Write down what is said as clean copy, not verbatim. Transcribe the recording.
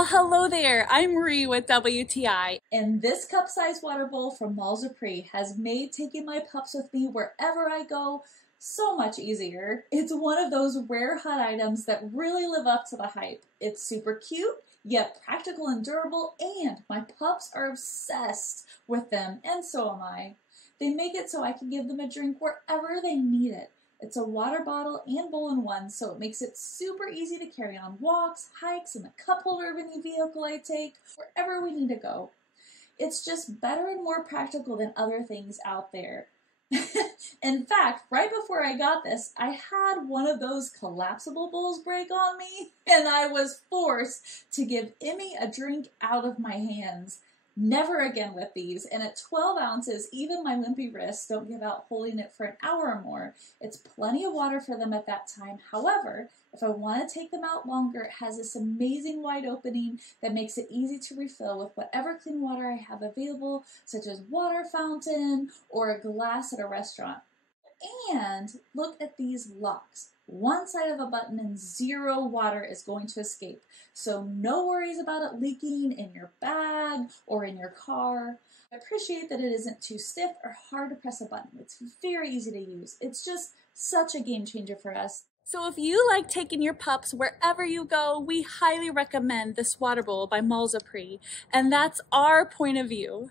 Well, hello there. I'm Marie with WTI, and this cup-sized water bowl from MalsiPree has made taking my pups with me wherever I go so much easier. It's one of those rare hot items that really live up to the hype. It's super cute, yet practical and durable, and my pups are obsessed with them, and so am I. They make it so I can give them a drink wherever they need it. It's a water bottle and bowl in one, so it makes it super easy to carry on walks, hikes, and the cup holder of any vehicle I take, wherever we need to go. It's just better and more practical than other things out there. In fact, right before I got this, I had one of those collapsible bowls break on me, and I was forced to give Emmy a drink out of my hands. Never again with these, and at 12 ounces, even my limpy wrists don't give out holding it for an hour or more. It's plenty of water for them at that time. However, if I want to take them out longer, it has this amazing wide opening that makes it easy to refill with whatever clean water I have available, such as water fountain or a glass at a restaurant. And look at these locks. One side of a button and zero water is going to escape. So no worries about it leaking in your bag or in your car. I appreciate that it isn't too stiff or hard to press a button. It's very easy to use. It's just such a game changer for us. So if you like taking your pups wherever you go, we highly recommend this water bowl by MalsiPree. And that's our point of view.